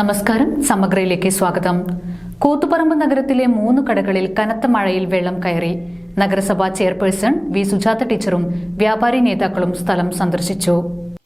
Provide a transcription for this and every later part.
നമസ്കാരം, സമഗ്രയിലേക്ക് സ്വാഗതം. കൂത്തുപറമ്പ് നഗരത്തിലെ 3 കടകളിൽ കനത്ത മഴയിൽ വെള്ളം കയറി. നഗരസഭാ ചെയർപേഴ്സൺ വി സുജാത ടീച്ചറും വ്യാപാരി നേതാക്കളും സ്ഥലം സന്ദർശിച്ചു.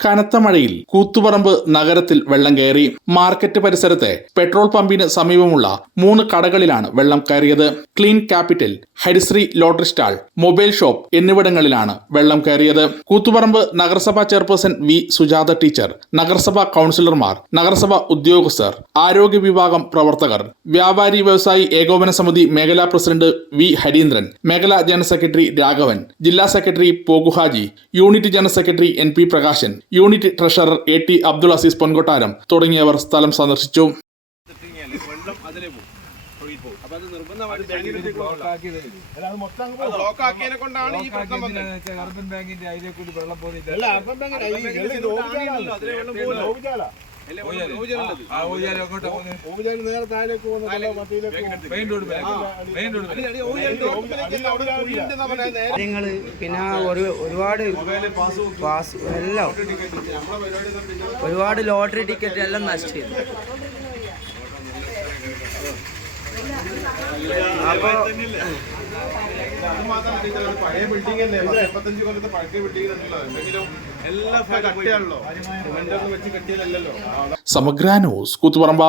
കനത്ത മഴയിൽ കൂത്തുപറമ്പ് നഗരത്തിൽ വെള്ളം കയറി. മാർക്കറ്റ് പരിസരത്തെ പെട്രോൾ പമ്പിന് സമീപമുള്ള 3 കടകളിലാണ് വെള്ളം കയറിയത്. ക്ലീൻ ക്യാപിറ്റൽ, ഹരിശ്രീ ലോട്ടറി സ്റ്റാൾ, മൊബൈൽ ഷോപ്പ് എന്നിവിടങ്ങളിലാണ് വെള്ളം കയറിയത്. കൂത്തുപറമ്പ് നഗരസഭാ ചെയർപേഴ്സൺ വി സുജാത ടീച്ചർ, നഗരസഭാ കൗൺസിലർമാർ, നഗരസഭാ ഉദ്യോഗസ്ഥർ, ആരോഗ്യ വിഭാഗം പ്രവർത്തകർ, വ്യാപാരി വ്യവസായി ഏകോപന സമിതി മേഖലാ പ്രസിഡന്റ് വി ഹരീന്ദ്രൻ, മേഖലാ ജനറൽ സെക്രട്ടറി രാഘവൻ, ജില്ലാ secretary Pokuhaji, unit general secretary NP Prakashan, unit treasurer AT Abdul Azeez Ponkottaram തുടങ്ങിയവർ സ്ഥലം സന്ദർശിച്ചു. കാര്യങ്ങള് പിന്നെ ഒരുപാട് ലോട്ടറി ടിക്കറ്റ് എല്ലാം നശിച്ചു. അപ്പൊ പഴയ ബിൽഡിംഗ് അല്ലേ, 75 കൊല്ലത്തെ പഴയ ബിൽഡിംഗ് എന്തെങ്കിലും എല്ലാം കട്ടിയാണല്ലോ, വെച്ച് കട്ടിയല്ലോ. സമഗ്ര ന്യൂസ്, കൂത്തുപറമ്പ.